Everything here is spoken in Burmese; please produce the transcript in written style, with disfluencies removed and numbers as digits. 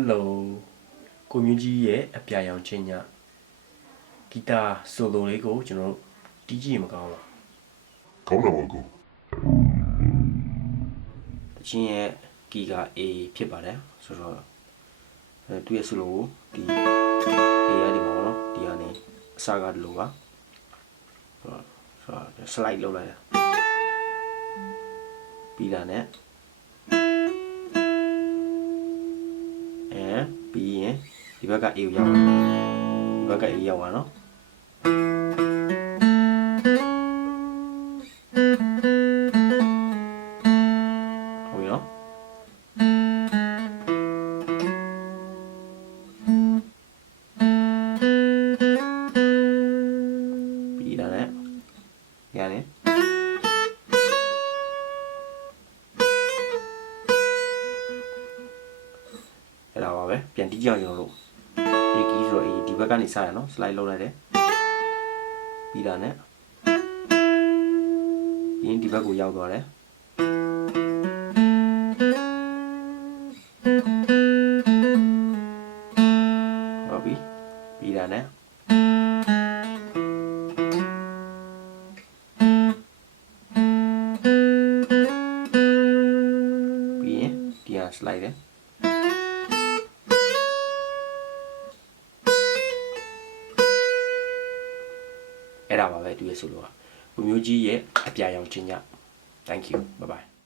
Hello ကိုမျိုးကြီးရဲ့အပြာရောင်ချင်းညဂီတာဆိုလိုလေးကိုကျွန်တော်တို့တီးကြည့်မကောင်းလားကောင်းတယ်ပါကိုတချင်းရဲ့ဂီက A ဖြစ်ပါတယ်ဆိုတော့သူရဲ့ဆိုလိုကိုဒီ A ရဒီမှာပေါ့နော်ဒီကနေအစကဒီလိုပါဆိုတော့ slide လုပ်လိုက်တာပြီးတာနဲ့ပြီးရင်ဒီဘက်က A ကိုရောက်ဒီဘက်က A ရောက်ပါနော်ဟုတ်ပြီနော်ပြီးတာနဲ့ရတယ်အဲ့ဒါပါပဲပြန်တီးကြအောင်ကျွန်တော်တို့ဒီကီးဆိုတော့ဒီဘက်ကနေစရနော် slide လုပ်လိုက်တယ်ပြီးတာနဲ့ပြီးရင်ဒီဘက်ကိုရောက်သွားတယ်ဟုတ်ပြီပြီးတာနဲ့ပြီးရင်ဒီဟာ slide တယ်အဲ့ဒါပါပဲသူရဲ့ဆိုလိုကကိုမျိုးကြီးရဲ့အပြာရောင်ချင်းည Thank you bye bye